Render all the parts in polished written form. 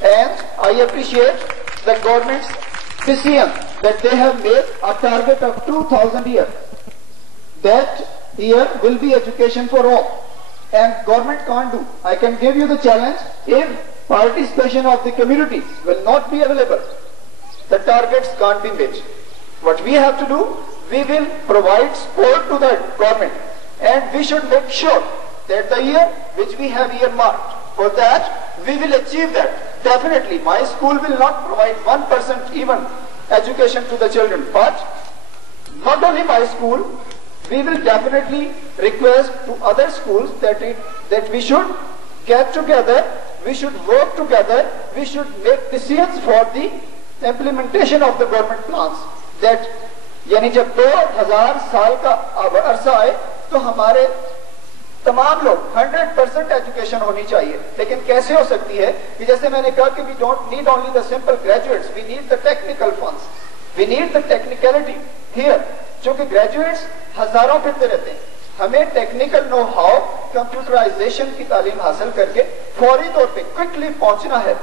And I appreciate the government's decision that they have made a target of 2,000 a year. That year will be education for all. And government can't do. I can give you the challenge, if participation of the communities will not be available, the targets can't be met. What we have to do, we will provide support to the government, and we should make sure that the year which we have earmarked for that, we will achieve that. Definitely, my school will not provide 1% even education to the children, but not only my school, we will definitely request to other schools that we should get together, we should work together, we should make decisions for the implementation of the government plans. That یعنی جب 2000 سال کا عرصہ آئے تو ہمارے تمام لوگ 100% ایجوکیشن ہونی چاہیے. لیکن کیسے ہو سکتی ہے کہ جیسے میں نے کہا کہ we don't need only the simple graduates, we need the technical funds, we need the technicality here. چونکہ گریجویٹس ہزاروں پھرتے رہتے ہیں, ہمیں ٹیکنیکل نو ہاؤ, کمپیوٹرائزیشن کی تعلیم حاصل کر کے فوری طور پہ کوئکلی پہنچنا ہے.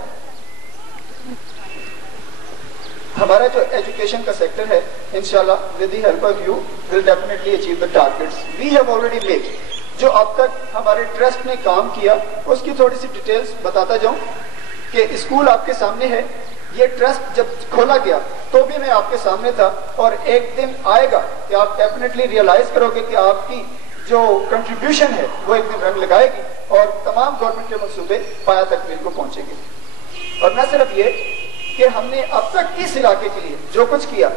ہمارا جو ایجوکیشن کا سیکٹر ہے, انشاءاللہ with the help of you will definitely achieve the targets we have already made. جو اب تک ہمارے ٹرسٹ نے کام کیا اس کی تھوڑی سی ڈیٹیلز بتاتا جاؤں کہ اسکول آپ کے سامنے ہے. یہ ٹرسٹ جب کھولا گیا تو بھی میں آپ کے سامنے تھا, اور ایک دن آئے گا کہ آپ ڈیفینیٹلی ریئلائز کرو گے کہ آپ کی جو کنٹریبیوشن ہے وہ ایک دن رنگ لگائے گی اور تمام گورنمنٹ کے منصوبے پایا تکمیل کو پہنچیں گے. اور نہ صرف یہ کہ ہم نے اب تک اس علاقے کے لیے جو کچھ کیا,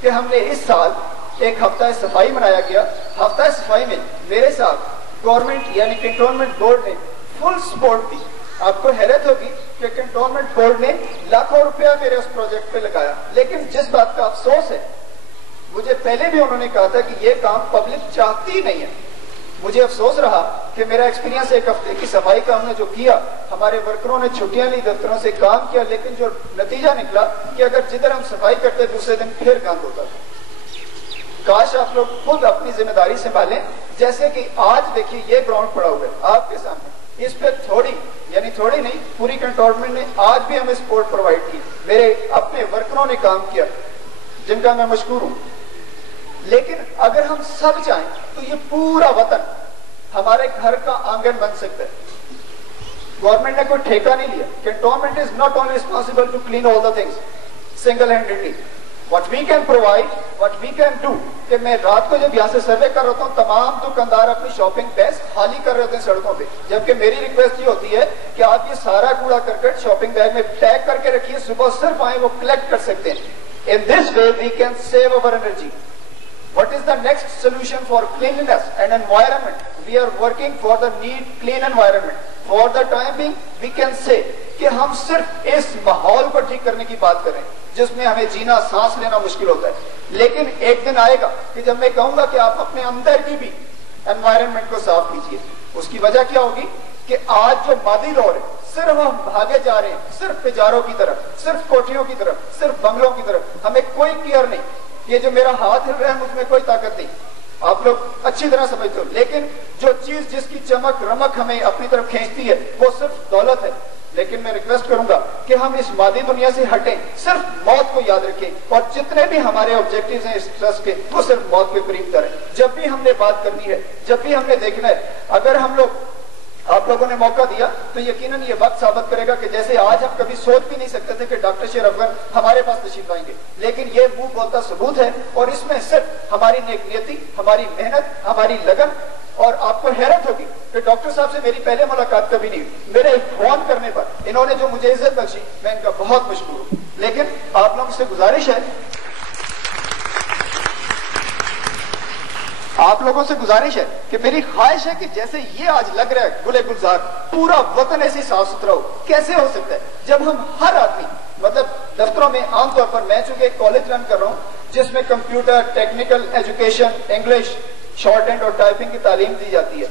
کہ ہم نے اس سال ایک ہفتہ صفائی منایا گیا. ہفتہ صفائی میں میرے ساتھ گورنمنٹ یعنی کنٹونمنٹ بورڈ نے فل سپورٹ دی. آپ کو حیرت ہوگی کہ کنٹونمنٹ بورڈ نے لاکھوں روپیہ میرے اس پروجیکٹ پہ لگایا, لیکن جس بات کا افسوس ہے, مجھے پہلے بھی انہوں نے کہا تھا کہ یہ کام پبلک چاہتی نہیں ہے. مجھے افسوس رہا کہ میرا ایکسپیرینس ایک ہفتے کی صفائی کا ہم نے جو کیا, ہمارے ورکروں نے چھٹیاں لی, دفتروں سے کام کیا, لیکن جو نتیجہ نکلا کہ اگر جدھر ہم صفائی کرتے دوسرے دن پھر گند ہوتا تھا. کاش آپ لوگ خود اپنی ذمہ داری سنبھالیں. جیسے کہ آج دیکھیے یہ گراؤنڈ پڑا ہوا ہے آپ کے سامنے, اس پہ تھوڑی نہیں پوری کنٹونمنٹ نے آج بھی ہمیں سپورٹ پرووائڈ کی. میرے اپنے ورکروں نے کام کیا جن کا میں مشکور ہوں. لیکن اگر ہم سب چاہیں تو یہ پورا وطن ہمارے گھر کا آنگن بن سکتا ہے. گورنمنٹ نے کوئی ٹھیکہ نہیں لیا. Cantonment is not only responsible to clean all the things single handedly. What we can provide, what we can do, کہ میں رات کو جب یہاں سے سروے کر رہا ہوں تمام دکاندار اپنی شاپنگ بیگز خالی کر رہے ہوتے ہیں سڑکوں پہ, جبکہ میری ریکویسٹ یہ ہوتی ہے کہ آپ یہ سارا کوڑا کرکٹ شاپنگ بیگ میں پیک کر کے رکھیے, صبح صرف آئیں وہ کلیکٹ کر سکتے ہیں. In this way we can save our energy. What is the next solution for cleanliness and environment? We are working for the neat clean environment. For the time being we can say کہ ہم صرف اس ماحول کو ٹھیک کرنے کی بات کریں جس میں ہمیں جینا سانس لینا مشکل ہوتا ہے. لیکن ایک دن آئے گا کہ جب میں کہوں گا کہ آپ اپنے اندر کی بھی انوائرمنٹ کو صاف کیجیے. اس کی وجہ کیا ہوگی کہ آج جو مادی دور ہے, صرف ہم بھاگے جا رہے ہیں صرف تجاروں کی طرف, صرف کوٹھیوں کی طرف, صرف بنگلوں کی طرف. ہمیں کوئی کیئر نہیں. یہ جو میرا ہاتھ ہل رہا ہے مجھ میں کوئی طاقت نہیں, آپ لوگ اچھی طرح سمجھتے ہو. لیکن جو چیز جس کی چمک رمک ہمیں اپنی طرف کھینچتی ہے وہ صرف دولت ہے. لیکن میں ریکویسٹ کروں گا کہ ہم اس مادی دنیا سے ہٹیں, صرف موت کو یاد رکھیں, اور جتنے بھی ہمارے آبجیکٹیوز ہیں اس ٹرسٹ کے وہ صرف موت کے قریب کریں. جب بھی ہم نے بات کرنی ہے, جب بھی ہم نے دیکھنا ہے, اگر ہم لوگ آپ لوگوں نے موقع دیا تو یقیناً یہ وقت ثابت کرے گا کہ جیسے آج ہم کبھی سوچ بھی نہیں سکتے تھے کہ ڈاکٹر شیر افغان ہمارے پاس تشریف آئیں گے, لیکن یہ منہ بولتا ثبوت ہے. اور اس میں صرف ہماری نیک نیتی, ہماری محنت, ہماری لگن. اور آپ کو حیرت ہوگی کہ ڈاکٹر صاحب سے میری پہلے ملاقات کبھی نہیں ہوئی. میرے فون کرنے پر انہوں نے جو مجھے عزت بخشی میں ان کا بہت مشکور ہوں. لیکن آپ لوگوں سے گزارش ہے, آپ لوگوں سے گزارش ہے کہ میری خواہش ہے کہ جیسے یہ آج لگ رہا ہے گلے گلزار, پورا وطن ایسے صاف ستھرا ہو. کیسے ہو سکتا ہے جب ہم ہر آدمی, مطلب دفتروں میں عام طور پر, میں چونکہ ایک کالج رن کر رہا ہوں جس میں computer, technical education, English, short hand اور ٹائپنگ کی تعلیم دی جاتی ہے,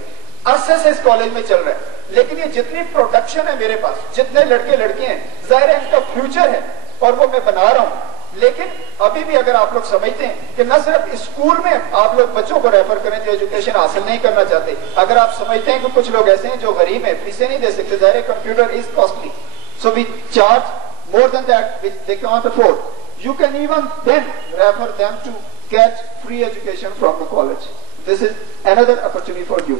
عرصے سے اس کالج میں چل رہا ہے. لیکن یہ جتنی پروڈکشن ہے میرے پاس, جتنے لڑکے لڑکیاں ہیں, ظاہر ہے ان کا فیوچر ہے اور وہ میں بنا رہا ہوں. لیکن ابھی بھی اگر آپ لوگ سمجھتے ہیں کہ نہ صرف اسکول میں آپ لوگ بچوں کو ریفر کریں جو ایجوکیشن حاصل نہیں کرنا چاہتے, اگر آپ سمجھتے ہیں کہ کچھ لوگ ایسے ہیں جو غریب ہیں, فیسیں نہیں دے سکتے, ظاہر ہے computer is costly, So we charge more than that which they can't afford. You can even then refer them to get free education from the college. This is another opportunity for you.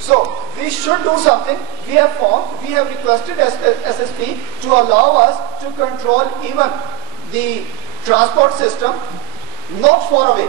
so we should do something. We have requested SSP to allow us to control even the transport system not far away,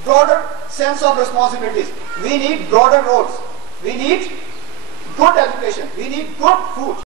broader sense of responsibilities, we need broader roles, we need good education, we need good food,